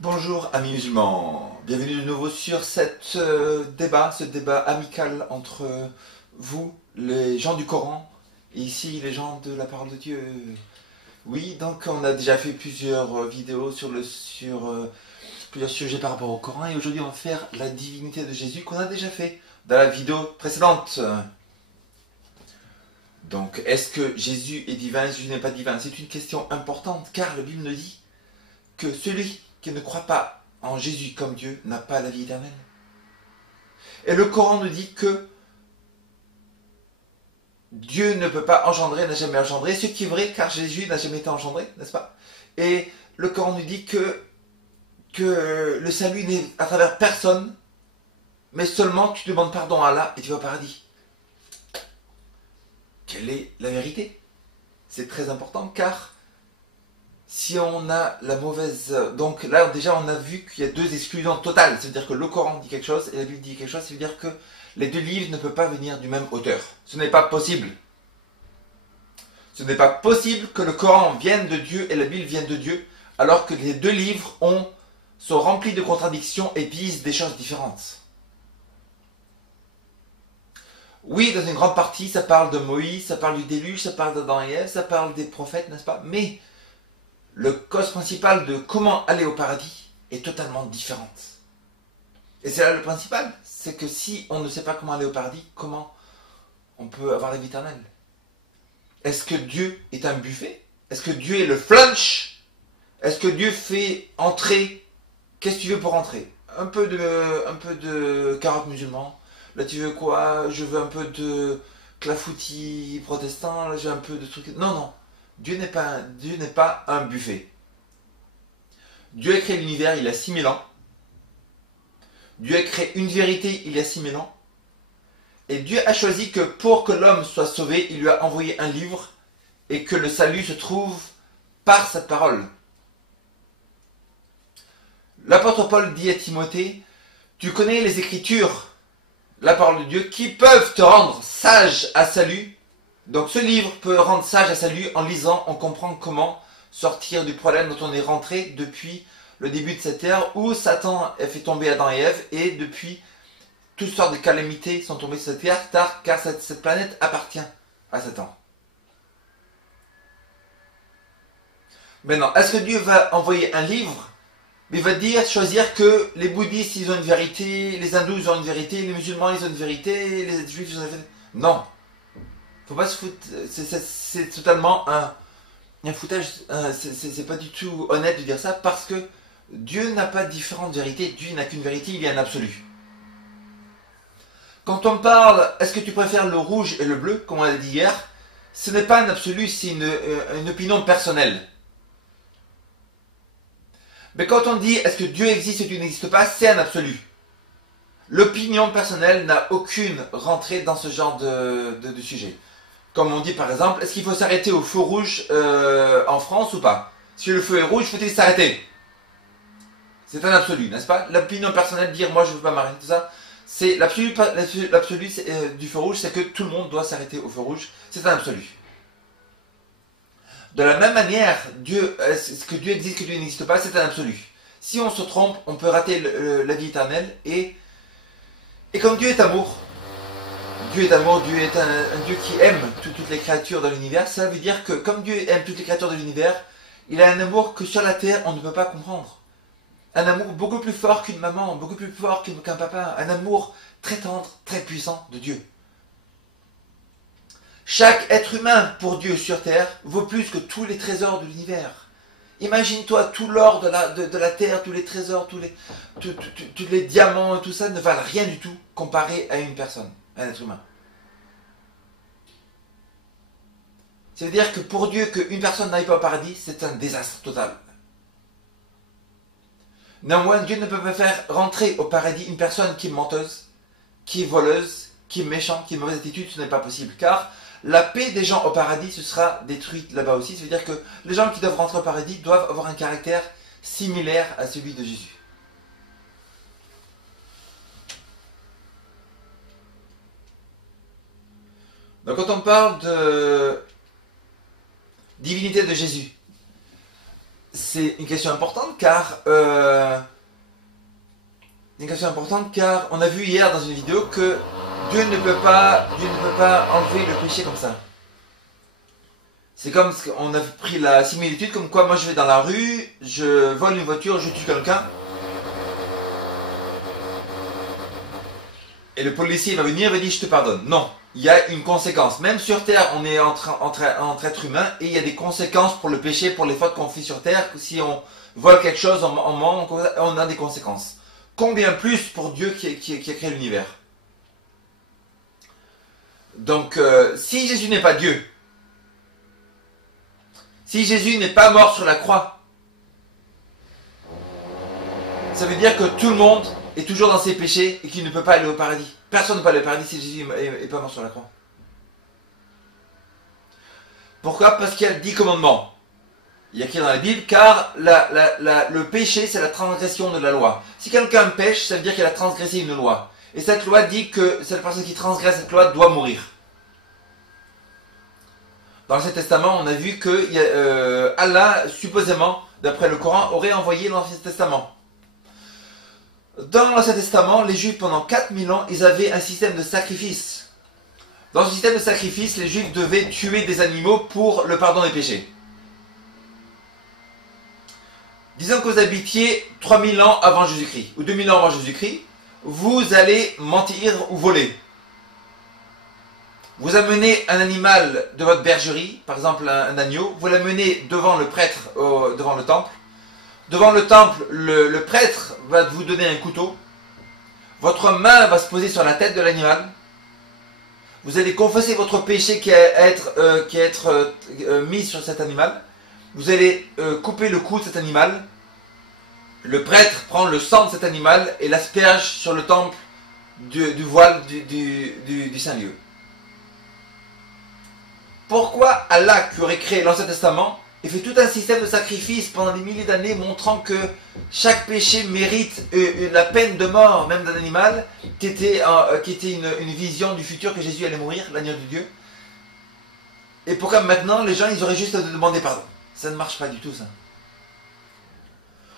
Bonjour amis musulmans, bienvenue de nouveau sur ce débat amical entre vous, les gens du Coran, et ici les gens de la parole de Dieu. Oui, donc on a déjà fait plusieurs vidéos sur plusieurs sujets par rapport au Coran, et aujourd'hui on va faire la divinité de Jésus qu'on a déjà fait dans la vidéo précédente. Donc est-ce que Jésus est divin, Jésus n'est pas divin? C'est une question importante car la Bible nous dit que celui qui ne croit pas en Jésus comme Dieu n'a pas la vie éternelle. Et le Coran nous dit que Dieu ne peut pas engendrer, n'a jamais engendré, ce qui est vrai car Jésus n'a jamais été engendré, n'est-ce pas? Et le Coran nous dit que le salut n'est à travers personne, mais seulement tu demandes pardon à Allah et tu vas au paradis. Quelle est la vérité? C'est très important car si on a la mauvaise... Donc là, déjà, on a vu qu'il y a deux exclusions totales. Ça veut dire que le Coran dit quelque chose et la Bible dit quelque chose. Ça veut dire que les deux livres ne peuvent pas venir du même auteur. Ce n'est pas possible. Ce n'est pas possible que le Coran vienne de Dieu et la Bible vienne de Dieu, alors que les deux livres sont remplis de contradictions et disent des choses différentes. Oui, dans une grande partie, ça parle de Moïse, ça parle du déluge, ça parle d'Adam et Ève, ça parle des prophètes, n'est-ce pas? Mais le cause principal de comment aller au paradis est totalement différente. Et c'est là le principal, c'est que si on ne sait pas comment aller au paradis, comment on peut avoir la vie éternelle? Est-ce que Dieu est un buffet? Est-ce que Dieu est le flunch? Est-ce que Dieu fait entrer? Qu'est-ce que tu veux pour entrer? Un peu de carottes musulmans. Là tu veux quoi? Je veux un peu de clafoutis protestant. Là j'ai un peu de trucs... Non, non. Dieu n'est pas un buffet. Dieu a créé l'univers il y a 6000 ans. Dieu a créé une vérité il y a 6000 ans. Et Dieu a choisi que pour que l'homme soit sauvé, il lui a envoyé un livre et que le salut se trouve par cette parole. L'apôtre Paul dit à Timothée, tu connais les Écritures, la parole de Dieu, qui peuvent te rendre sage à salut. Donc ce livre peut rendre sage à salut. En lisant, on comprend comment sortir du problème dont on est rentré depuis le début de cette ère où Satan a fait tomber Adam et Ève et depuis toutes sortes de calamités sont tombées sur cette terre car cette planète appartient à Satan. Maintenant, est-ce que Dieu va envoyer un livre? Il va choisir que les bouddhistes ils ont une vérité, les hindous ils ont une vérité, les musulmans ils ont une vérité, les juifs ils ont une vérité. Non. Faut pas se foutre, c'est totalement un foutage, c'est pas du tout honnête de dire ça parce que Dieu n'a pas différentes vérités, Dieu n'a qu'une vérité, il y a un absolu. Quand on parle, est-ce que tu préfères le rouge et le bleu, comme on l'a dit hier, ce n'est pas un absolu, c'est une opinion personnelle. Mais quand on dit est-ce que Dieu existe ou Dieu n'existe pas, c'est un absolu. L'opinion personnelle n'a aucune rentrée dans ce genre de sujet. Comme on dit par exemple, est-ce qu'il faut s'arrêter au feu rouge en France ou pas? Si le feu est rouge, faut-il s'arrêter? C'est un absolu, n'est-ce pas? L'opinion personnelle, dire moi je ne veux pas m'arrêter, tout ça, c'est l'absolu du feu rouge, c'est que tout le monde doit s'arrêter au feu rouge, c'est un absolu. De la même manière, est-ce que Dieu existe, que Dieu n'existe pas, c'est un absolu. Si on se trompe, on peut rater la vie éternelle et comme Dieu est amour, Dieu est amour, Dieu est un Dieu qui aime toutes les créatures dans l'univers. Ça veut dire que comme Dieu aime toutes les créatures de l'univers, il a un amour que sur la terre on ne peut pas comprendre. Un amour beaucoup plus fort qu'une maman, beaucoup plus fort qu'un papa. Un amour très tendre, très puissant de Dieu. Chaque être humain pour Dieu sur terre vaut plus que tous les trésors de l'univers. Imagine-toi tout l'or de la terre, tous les trésors, tous les diamants et tout ça ne valent rien du tout comparé à une personne. Un être humain. Ça veut dire que pour Dieu, qu'une personne n'aille pas au paradis, c'est un désastre total. Néanmoins, Dieu ne peut pas faire rentrer au paradis une personne qui est menteuse, qui est voleuse, qui est méchante, qui a une mauvaise attitude, ce n'est pas possible. Car la paix des gens au paradis, ce sera détruite là-bas aussi. Ça veut dire que les gens qui doivent rentrer au paradis doivent avoir un caractère similaire à celui de Jésus. Donc quand on parle de divinité de Jésus, c'est une question importante car on a vu hier dans une vidéo que Dieu ne peut pas enlever le péché comme ça. C'est comme si on a pris la similitude comme quoi moi je vais dans la rue, je vole une voiture, je tue quelqu'un. Et le policier va venir et va dire je te pardonne. Non, il y a une conséquence. Même sur terre, on est entre êtres humains et il y a des conséquences pour le péché, pour les fautes qu'on fait sur terre. Si on vole quelque chose, on ment, on a des conséquences. Combien plus pour Dieu qui a créé l'univers. Donc, si Jésus n'est pas Dieu, si Jésus n'est pas mort sur la croix, ça veut dire que tout le monde est toujours dans ses péchés et qu'il ne peut pas aller au paradis. Personne ne peut aller au paradis si Jésus n'est pas mort sur la croix. Pourquoi? Parce qu'il y a 10 commandements. Il y a écrit dans la Bible, car le péché, c'est la transgression de la loi. Si quelqu'un pêche, ça veut dire qu'il a transgressé une loi. Et cette loi dit que cette personne qui transgresse cette loi doit mourir. Dans l'Ancien Testament, on a vu que Allah, supposément, d'après le Coran, aurait envoyé l'Ancien Testament. Dans l'Ancien Testament, les Juifs, pendant 4000 ans, ils avaient un système de sacrifice. Dans ce système de sacrifice, les Juifs devaient tuer des animaux pour le pardon des péchés. Disons que vous habitiez 3000 ans avant Jésus-Christ, ou 2000 ans avant Jésus-Christ, vous allez mentir ou voler. Vous amenez un animal de votre bergerie, par exemple un agneau, vous l'amenez devant le prêtre, devant le temple. Devant le temple, le prêtre va vous donner un couteau. Votre main va se poser sur la tête de l'animal. Vous allez confesser votre péché qui est être mis sur cet animal. Vous allez couper le cou de cet animal. Le prêtre prend le sang de cet animal et l'asperge sur le temple du voile du Saint-Lieu. Pourquoi Allah, qui aurait créé l'Ancien Testament, et fait tout un système de sacrifice pendant des milliers d'années montrant que chaque péché mérite la peine de mort, même d'un animal, qui était une vision du futur que Jésus allait mourir, l'agneau de Dieu. Et pourquoi maintenant les gens ils auraient juste à demander pardon? Ça ne marche pas du tout ça.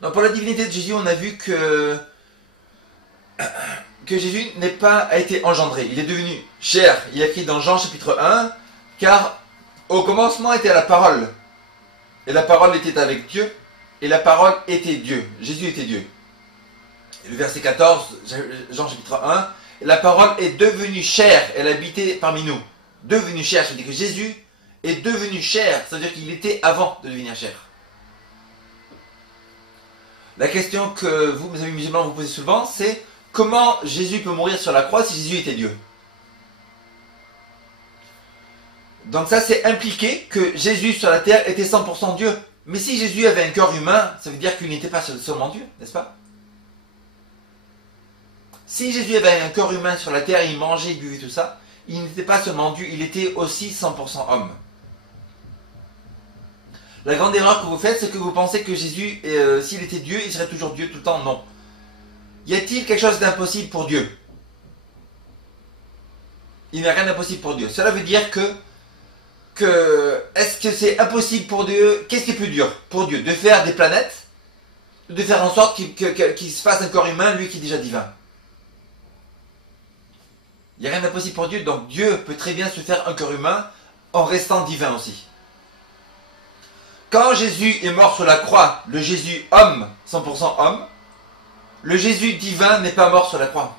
Donc pour la divinité de Jésus, on a vu que Jésus a été engendré. Il est devenu chair. Il est écrit dans Jean chapitre 1, car au commencement était la parole. Et la parole était avec Dieu, et la parole était Dieu. Jésus était Dieu. Et le verset 14, Jean chapitre 1, et la parole est devenue chair, elle habitait parmi nous. Devenue chair, ça veut dire que Jésus est devenu chair, ça veut dire qu'il était avant de devenir chair. La question que vous, mes amis musulmans, vous posez souvent, c'est comment Jésus peut mourir sur la croix si Jésus était Dieu? Donc ça, c'est impliqué que Jésus sur la terre était 100% Dieu. Mais si Jésus avait un cœur humain, ça veut dire qu'il n'était pas seulement Dieu, n'est-ce pas? Si Jésus avait un cœur humain sur la terre, il mangeait, il buvait tout ça, il n'était pas seulement Dieu, il était aussi 100% homme. La grande erreur que vous faites, c'est que vous pensez que Jésus, s'il était Dieu, il serait toujours Dieu tout le temps. Non. Y a-t-il quelque chose d'impossible pour Dieu? Il n'y a rien d'impossible pour Dieu. Cela veut dire que est-ce que c'est impossible pour Dieu? Qu'est-ce qui est plus dur pour Dieu? De faire des planètes? De faire en sorte qu'il se fasse un corps humain, lui qui est déjà divin? Il n'y a rien d'impossible pour Dieu, donc Dieu peut très bien se faire un corps humain en restant divin aussi. Quand Jésus est mort sur la croix, le Jésus homme, 100% homme, le Jésus divin n'est pas mort sur la croix.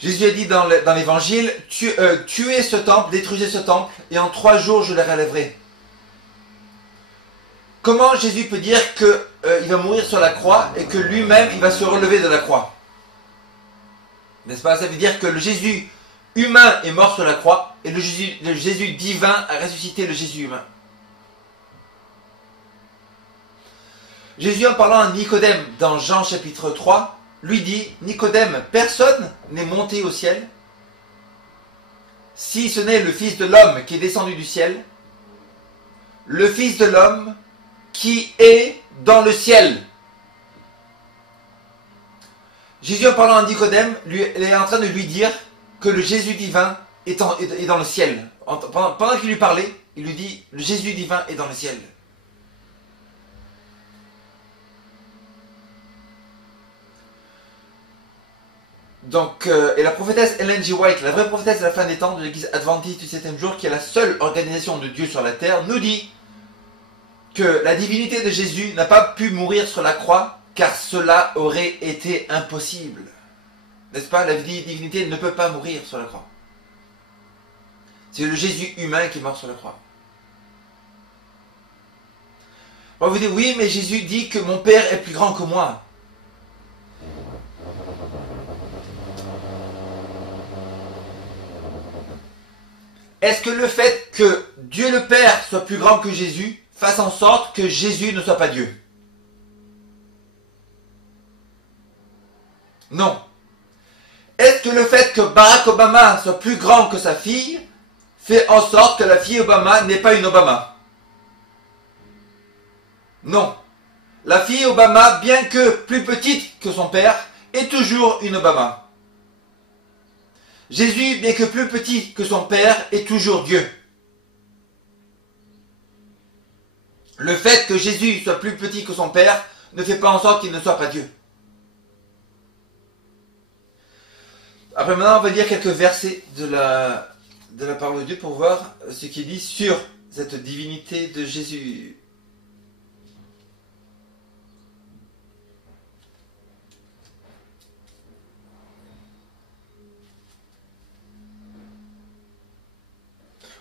Jésus a dit dans l'évangile, tuez ce temple, détruisez ce temple, et en 3 jours je le relèverai. Comment Jésus peut dire qu'il va mourir sur la croix et que lui-même il va se relever de la croix? N'est-ce pas? Ça veut dire que le Jésus humain est mort sur la croix et le Jésus divin a ressuscité le Jésus humain. Jésus, en parlant à Nicodème dans Jean chapitre 3, lui dit, Nicodème, personne n'est monté au ciel, si ce n'est le Fils de l'homme qui est descendu du ciel, le Fils de l'homme qui est dans le ciel. Jésus, en parlant à Nicodème, il est en train de lui dire que le Jésus divin est dans le ciel. Pendant qu'il lui parlait, il lui dit, le Jésus divin est dans le ciel. Donc, et la prophétesse Ellen G. White, la vraie prophétesse de la fin des temps de l'église adventiste du 7e jour, qui est la seule organisation de Dieu sur la terre, nous dit que la divinité de Jésus n'a pas pu mourir sur la croix, car cela aurait été impossible. N'est-ce pas? La divinité ne peut pas mourir sur la croix. C'est le Jésus humain qui est mort sur la croix. On va vous dire, oui, mais Jésus dit que mon Père est plus grand que moi. Est-ce que le fait que Dieu le Père soit plus grand que Jésus fasse en sorte que Jésus ne soit pas Dieu? Non. Est-ce que le fait que Barack Obama soit plus grand que sa fille fait en sorte que la fille Obama n'est pas une Obama? Non. La fille Obama, bien que plus petite que son père, est toujours une Obama. Jésus, bien que plus petit que son père, est toujours Dieu. Le fait que Jésus soit plus petit que son père ne fait pas en sorte qu'il ne soit pas Dieu. Après maintenant, on va lire quelques versets de la parole de Dieu pour voir ce qu'il dit sur cette divinité de Jésus.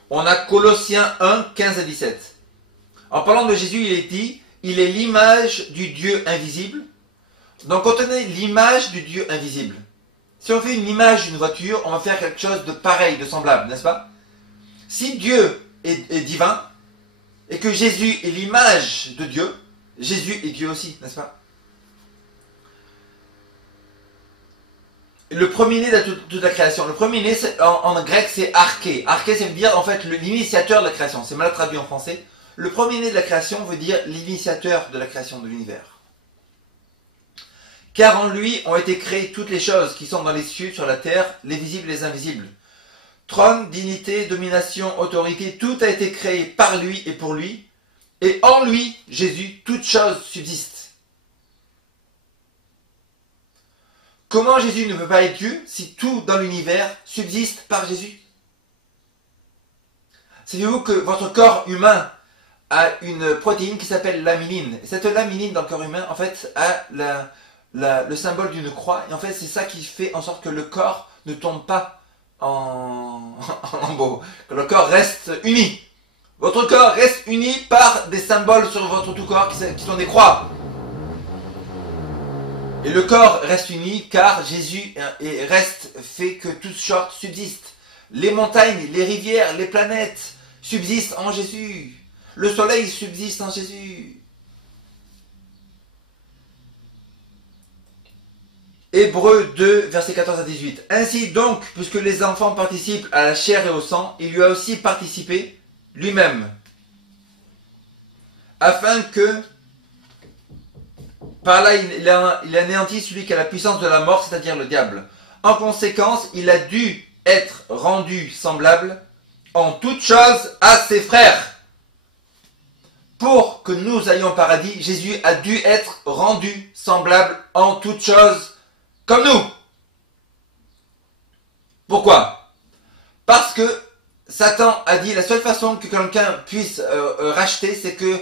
On a Colossiens 1, 15 à 17. En parlant de Jésus, il est dit, il est l'image du Dieu invisible. Donc quand on est l'image du Dieu invisible, si on fait une image d'une voiture, on va faire quelque chose de pareil, de semblable, n'est-ce pas? Si Dieu est divin, et que Jésus est l'image de Dieu, Jésus est Dieu aussi, n'est-ce pas? Le premier-né de toute la création. Le premier-né, en grec, c'est arché. Arché, ça veut dire, en fait, l'initiateur de la création. C'est mal traduit en français. Le premier-né de la création veut dire l'initiateur de la création de l'univers. Car en lui ont été créées toutes les choses qui sont dans les cieux, sur la terre, les visibles et les invisibles. Trône, dignité, domination, autorité, tout a été créé par lui et pour lui. Et en lui, Jésus, toutes choses subsistent. Comment Jésus ne peut pas être Dieu si tout dans l'univers subsiste par Jésus? Savez-vous que votre corps humain a une protéine qui s'appelle l'aminine? Cette laminine dans le corps humain, en fait, a le symbole d'une croix. Et en fait, c'est ça qui fait en sorte que le corps ne tombe pas en lambeaux. Que le corps reste uni. Votre corps reste uni par des symboles sur votre tout corps qui sont des croix. Et le corps reste uni car Jésus fait que toutes choses subsistent. Les montagnes, les rivières, les planètes subsistent en Jésus. Le soleil subsiste en Jésus. Hébreux 2, versets 14 à 18. Ainsi donc, puisque les enfants participent à la chair et au sang, il lui a aussi participé lui-même, afin que par là il anéantit celui qui a la puissance de la mort, c'est-à-dire le diable. En conséquence, il a dû être rendu semblable en toutes choses à ses frères. Pour que nous ayons au paradis, Jésus a dû être rendu semblable en toutes choses comme nous. Pourquoi? Parce que Satan a dit la seule façon que quelqu'un puisse racheter, c'est que